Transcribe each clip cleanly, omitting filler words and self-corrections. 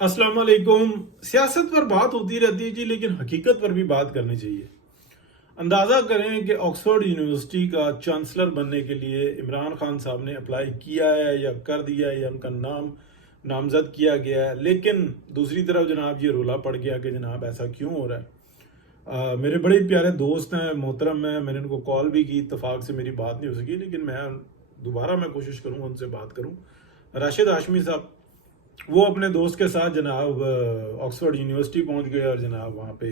अस्सलाम वालेकुम। सियासत पर बात होती रहती है जी, लेकिन हकीकत पर भी बात करनी चाहिए। अंदाज़ा करें कि ऑक्सफोर्ड यूनिवर्सिटी का चांसलर बनने के लिए इमरान खान साहब ने अप्लाई किया है या कर दिया है या उनका नाम नामजद किया गया है, लेकिन दूसरी तरफ जनाब ये रोला पड़ गया कि जनाब ऐसा क्यों हो रहा है। मेरे बड़े प्यारे दोस्त हैं, मोहतरम हैं, मैंने उनको कॉल भी की, इत्तफाक से मेरी बात नहीं हो सकी, लेकिन मैं कोशिश करूँगा उनसे बात करूँ। राशिद हाशमी साहब, वो अपने दोस्त के साथ जनाब ऑक्सफोर्ड यूनिवर्सिटी पहुंच गए और जनाब वहाँ पे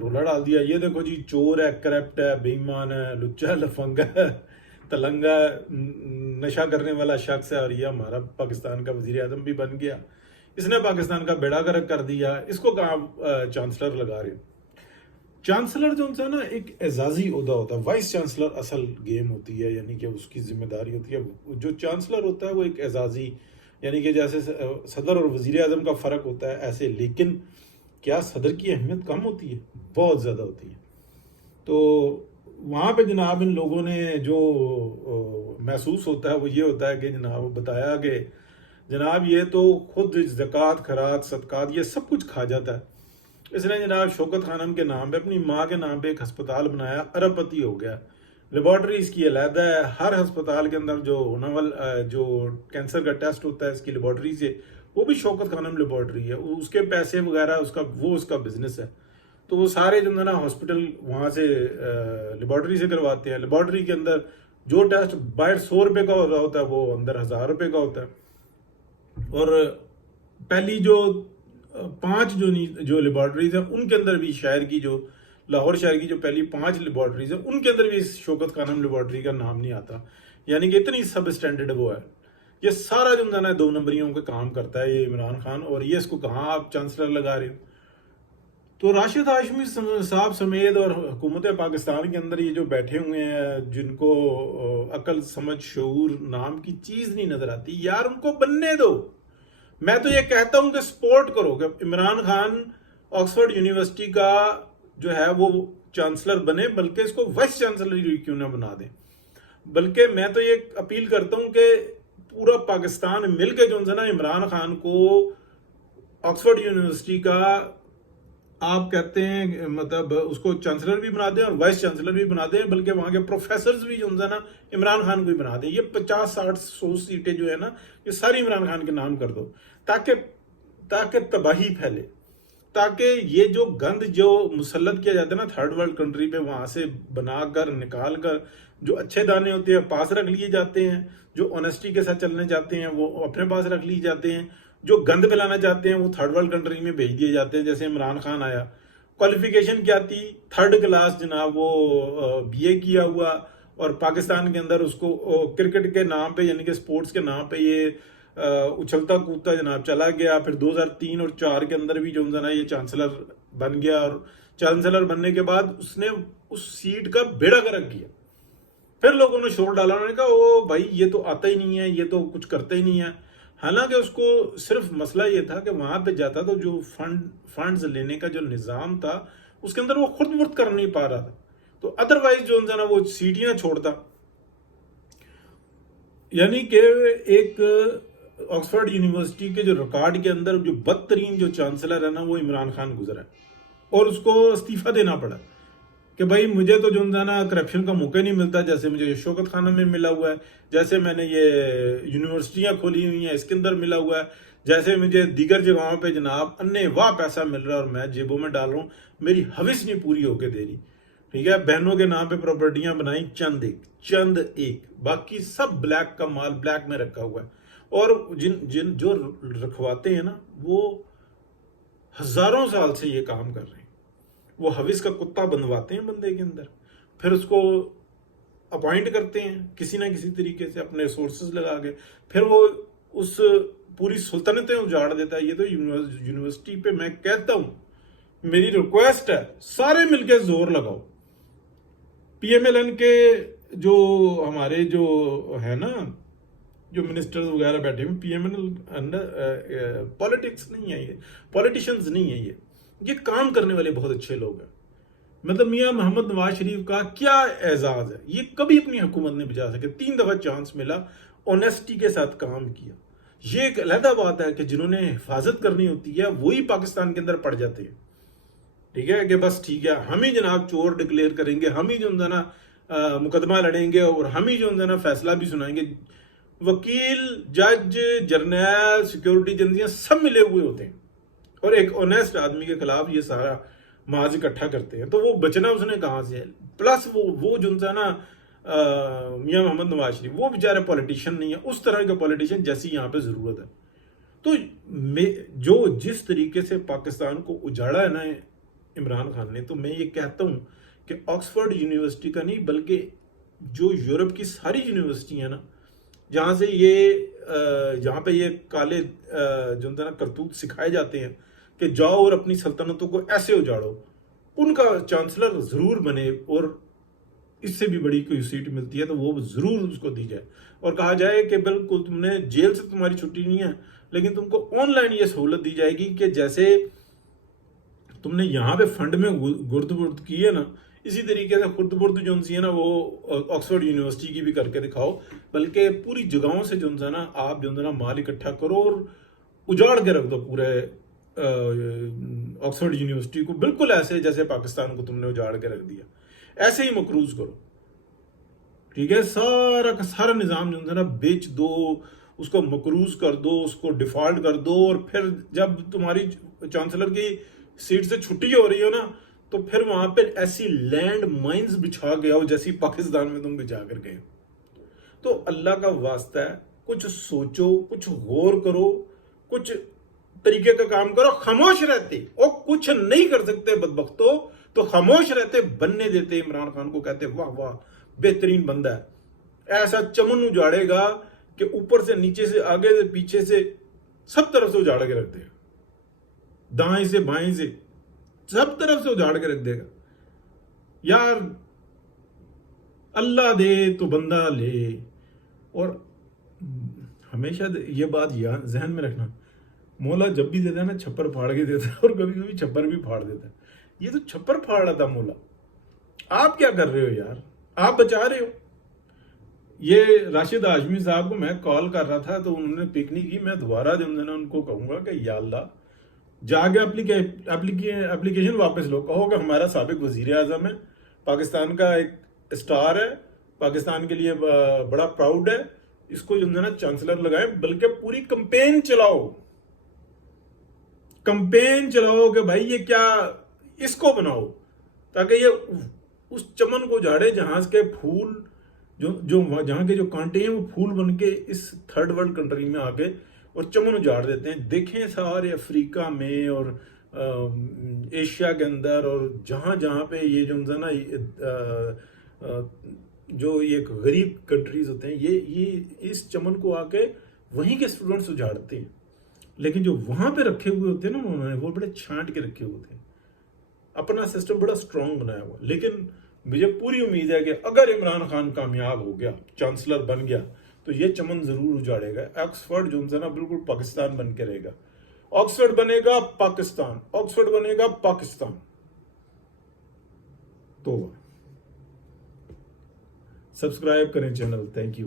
रोला डाल दिया। ये देखो जी, चोर है, करप्ट है, बेईमान है, लुच्चा है, लफंगा है, तलंगा है, नशा करने वाला शख्स है, और ये हमारा पाकिस्तान का वजीर आजम भी बन गया। इसने पाकिस्तान का बेड़ा गर्क कर दिया। इसको कहाँ चांसलर लगा रहे हो? चांसलर जो होता है ना, एक एजाजी ओहदा होता है। वाइस चांसलर असल गेम होती है, यानी कि उसकी जिम्मेदारी होती है। जो चांसलर होता है वो एक एजाजी, यानी कि जैसे सदर और वजीर आजम का फ़र्क होता है ऐसे। लेकिन क्या सदर की अहमियत कम होती है? बहुत ज़्यादा होती है। तो वहाँ पे जनाब इन लोगों ने जो महसूस होता है वो ये होता है कि जनाब बताया कि जनाब ये तो खुद ज़कात खरात सदकात ये सब कुछ खा जाता है। इसने जनाब शौकत खानम के नाम पे, अपनी माँ के नाम पे एक अस्पताल बनाया, अरबपति हो गया। लेबॉर्ट्री इसकी अलहदा है। हर अस्पताल के अंदर जो नवल जो कैंसर का टेस्ट होता है इसकी लेबॉर्ट्री से, वो भी शौकत खानम लेबॉर्ट्री है। उसके पैसे वगैरह उसका बिजनेस है। तो वो सारे जो है ना हॉस्पिटल वहाँ से लेबॉर्ट्री से करवाते हैं। लेबॉर्ट्री के अंदर जो टेस्ट बाहर 100 रुपये का होता है वो अंदर 1000 रुपये का होता है। और पहली जो 5 जो लेबॉर्ट्रीज हैं उनके अंदर भी शहर की जो लाहौर शहर की जो पहली 5 लेबॉर्ट्रीज हैं उनके अंदर भी इस शौकत खानम लेबॉर्ट्री का नाम नहीं आता। यानी कि इतनी सब स्टैंडर्ड वो है। ये सारा जो है 2 नंबरियों का काम करता है ये इमरान खान, और ये इसको कहाँ आप चांसलर लगा रहे हो? तो राशिद हाशमी साहब समेत और हुकूमत पाकिस्तान के अंदर ये जो बैठे हुए हैं, जिनको अकल समझ शऊर नाम की चीज़ नहीं नजर आती, यार उनको बनने दो। मैं तो ये कहता हूं कि सपोर्ट करो कि इमरान खान ऑक्सफोर्ड यूनिवर्सिटी का जो है वो चांसलर बने, बल्कि इसको वाइस चांसलर क्यों ना बना दें। बल्कि मैं तो ये अपील करता हूं कि पूरा पाकिस्तान मिलकर जो है ना इमरान खान को ऑक्सफोर्ड यूनिवर्सिटी का आप कहते हैं मतलब उसको चांसलर भी बना दें और वाइस चांसलर भी बना दें, बल्कि वहां के प्रोफेसर्स भी जो है ना इमरान खान को ही बना दें। ये 50 60 100 सीटें जो है ना ये सारी इमरान खान के नाम कर दो, ताकि ताकि तबाही फैले, ताकि ये जो गंद जो मुसल्लत किया जाता है ना थर्ड वर्ल्ड कंट्री पे, वहां से बनाकर निकाल कर जो अच्छे दाने होते हैं पास रख लिए जाते हैं, जो ऑनेस्टी के साथ चलने चाहते हैं वो अपने पास रख लिए जाते हैं, जो गंद फैलाना चाहते हैं वो थर्ड वर्ल्ड कंट्री में भेज दिए जाते हैं। जैसे इमरान खान आया, क्वालिफिकेशन क्या थी? 3rd क्लास जनाब वो बीए किया हुआ, और पाकिस्तान के अंदर उसको क्रिकेट के नाम पे यानी कि स्पोर्ट्स के नाम पे ये उछलता कूदता जनाब चला गया। फिर 2003 और 4 के अंदर भी जो है ना ये चांसलर बन गया, और चांसलर बनने के बाद उसने उस सीट का बेड़ा गर्क किया। फिर लोगों ने शोर डाला, उन्होंने कहा ओ भाई ये तो आता ही नहीं है, ये तो कुछ करता ही नहीं है। हालांकि उसको सिर्फ मसला ये था कि वहां पे जाता तो जो फंड्स लेने का जो निज़ाम था उसके अंदर वो खुद मुर्द कर नहीं पा रहा था, तो अदरवाइज जो है ना वो सीट ही ना छोड़ता। यानी कि एक ऑक्सफोर्ड यूनिवर्सिटी के जो रिकॉर्ड के अंदर जो बदतरीन जो चांसलर है ना वो इमरान खान गुजरा है, और उसको इस्तीफा देना पड़ा कि भाई मुझे तो जो है ना करप्शन का मौका नहीं मिलता, जैसे मुझे शौकत खाना में मिला हुआ है, जैसे मैंने ये यूनिवर्सिटियां खोली हुई हैं इसके अंदर मिला हुआ है, जैसे मुझे दीगर जगहों पे जनाब अन्य वाह पैसा मिल रहा है और मैं जेबों में डाल रहा हूँ, मेरी हविस नहीं पूरी होके दे रही। ठीक है, बहनों के नाम पे प्रॉपर्टियां बनाई चंद एक, बाकी सब ब्लैक का माल ब्लैक में रखा हुआ है। और जिन जिन जो रखवाते हैं ना वो हजारों साल से ये काम कर रहे हैं। वो हविस का कुत्ता बनवाते हैं बंदे के अंदर, फिर उसको अपॉइंट करते हैं किसी ना किसी तरीके से अपने सोर्सेज लगा के, फिर वो उस पूरी सुल्तनतें उजाड़ देता है। ये तो यूनिवर्सिटी पे मैं कहता हूं, मेरी रिक्वेस्ट है सारे मिलके जोर लगाओ। पीएमएलएन के जो हमारे जो है ना जो मिनिस्टर्स वगैरह बैठे हुए, पीएमएल पॉलिटिक्स नहीं है ये, पॉलिटिशियंस नहीं है ये काम करने वाले बहुत अच्छे लोग हैं। मतलब मियां मोहम्मद नवाज शरीफ का क्या एजाज है, ये कभी अपनी हुकूमत नहीं बचा सके। 3 दफा चांस मिला, ऑनेस्टी के साथ काम किया। یہ ایک علیحدہ بات ہے کہ جنہوں نے حفاظت کرنی ہوتی ہے وہی پاکستان کے اندر پڑ جاتے ہیں. ٹھیک ہے کہ بس ٹھیک ہے ہم ہی جناب چور ڈکلیئر کریں گے, ہم ہی جو ہے نا مقدمہ لڑیں گے, اور ہم ہی جو ہے نا فیصلہ بھی سنائیں گے. وکیل, جج, جرنیل, سیکیورٹی ایجنسیاں سب ملے ہوئے ہوتے ہیں اور ایک اونیسٹ آدمی کے خلاف یہ سارا محاذ اکٹھا کرتے ہیں. تو وہ بچنا اس نے کہاں سے ہے؟ پلس وہ جو ہے نا میاں محمد نواز شریف, وہ بیچارے پولیٹیشین نہیں ہے اس طرح کے پولیٹیشین جیسی یہاں پہ ضرورت ہے. تو جو جس طریقے سے پاکستان کو اجاڑا ہے نا عمران خان نے, تو میں یہ کہتا ہوں کہ آکسفورڈ یونیورسٹی کا نہیں بلکہ جو یورپ کی ساری یونیورسٹی ہیں نا جہاں سے جہاں پہ یہ کالے جو ہے نا کرتوت سکھائے جاتے ہیں کہ جاؤ اور اپنی سلطنتوں کو ایسے اجاڑو, ان کا چانسلر ضرور بنے, اور اس سے بھی بڑی کوئی سیٹ ملتی ہے تو وہ ضرور اس کو دی جائے, اور کہا جائے کہ بالکل تم نے جیل سے تمہاری چھٹی نہیں ہے لیکن تم کو آن لائن یہ سہولت دی جائے گی کہ جیسے تم نے یہاں پہ فنڈ میں گرد برد کی ہے نا, اسی طریقے سے خرد برد جو ہے نا وہ آکسفورڈ یونیورسٹی کی بھی کر کے دکھاؤ, بلکہ پوری جگہوں سے جو ہے نا آپ جو ہے نا مال اکٹھا کرو اور اجاڑ کے رکھ دو پورے آکسفورڈ یونیورسٹی کو, بالکل ایسے جیسے پاکستان کو تم نے اجاڑ کے رکھ دیا, ایسے ہی مقروض کرو. ٹھیک ہے, سارا کا سارا نظام جو ہے نا بیچ دو, اس کو مقروض کر دو, اس کو ڈیفالٹ کر دو, اور پھر جب تمہاری چانسلر کی سیٹ سے چھٹی ہو رہی ہو نا تو پھر وہاں پہ ایسی لینڈ مائنز بچھا گیا ہو جیسی پاکستان میں تم بچھا کر گئے. تو اللہ کا واسطہ ہے کچھ سوچو, کچھ غور کرو, کچھ طریقے کا کام کرو. خاموش رہتے اور کچھ نہیں کر سکتے بدبختو تو خاموش رہتے, بننے دیتے. عمران خان کو کہتے واہ واہ بہترین بندہ ہے, ایسا چمن اجاڑے گا کہ اوپر سے نیچے سے آگے سے پیچھے سے سب طرف سے اجاڑ کے رکھ دے گا, دائیں سے بائیں سے سب طرف سے اجاڑ کے رکھ دے گا. یار اللہ دے تو بندہ لے, اور ہمیشہ یہ بات ذہن میں رکھنا, مولا جب بھی دیتا ہے نا چھپر پھاڑ کے دیتا ہے, اور کبھی کبھی چھپر بھی پھاڑ دیتا ہے. یہ تو چھپر پھاڑ رہا تھا مولا, آپ کیا کر رہے ہو یار, آپ بچا رہے ہو. یہ راشد ہاشمی صاحب کو میں کال کر رہا تھا تو انہوں نے پک نہیں کی. میں دوبارہ جو ہے نا ان کو کہوں گا کہ یا اللہ جا کے اپلیکیشن واپس لو, کہو کہ ہمارا سابق وزیر اعظم ہے, پاکستان کا ایک اسٹار ہے, پاکستان کے لیے بڑا پراؤڈ ہے, اس کو جو ہے نا چانسلر لگائیں, بلکہ پوری کمپین چلاؤ کہ بھائی یہ کیا, اس کو بناؤ تاکہ یہ اس چمن کو جھاڑے جہاں کے پھول جہاں کے جو کانٹے ہیں وہ پھول بن کے اس تھرڈ ورلڈ کنٹری میں آ کے اور چمن اجاڑ دیتے ہیں. دیکھیں سارے افریقہ میں اور ایشیا کے اندر اور جہاں جہاں پہ یہ جو ہے نا جو یہ غریب کنٹریز ہوتے ہیں یہ اس چمن کو آ کے وہیں کے اسٹوڈنٹس اجاڑتے ہیں, لیکن جو وہاں پہ رکھے ہوئے ہوتے ہیں نا انہوں نے وہ بڑے چھانٹ کے رکھے ہوئے تھے, اپنا سسٹم بڑا اسٹرانگ بنایا ہوا. لیکن مجھے پوری امید ہے کہ اگر عمران خان کامیاب ہو گیا, چانسلر بن گیا, تو یہ چمن ضرور اجاڑے گا. آکسفورڈ جو ہے نا بالکل پاکستان بن کے رہے گا. آکسفورڈ بنے گا پاکستان, آکسفورڈ بنے گا پاکستان. تو سبسکرائب کریں چینل. Thank you.